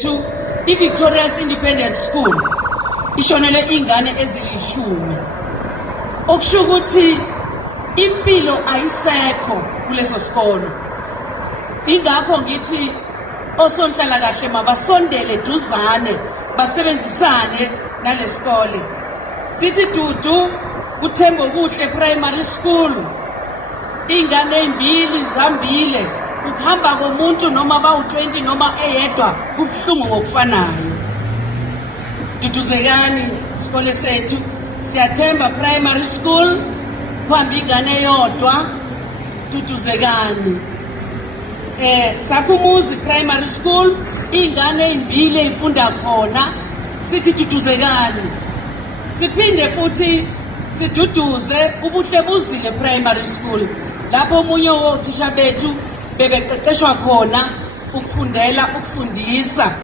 to i-Victorious Independent School ishonele ingane ezilishumi okusho ukuthi impilo ayisekho kuleso sikolo. Ingakho ngithi osonhlala kahle mabasondele duzane basebenzisane nalesikole. Sithi Dudu uThembo kuhle primary school ingane ezimbili zambile ukuhamba komuntu noma bawu20 noma eyedwa kubhlungu ngokufanayo. Duduzekani isikole sethu siyathemba primary school kuhamba ingane eyodwa. Duduzekani Sakhumuzi primary school ingane ezimbili ezifunda khona. Sithi duduzekani. Siphinde futhi siduduze ubuhle buzile primary school lapho omunye wothisha bethu bebeqeqeshwa khona ukufundela ukufundisa.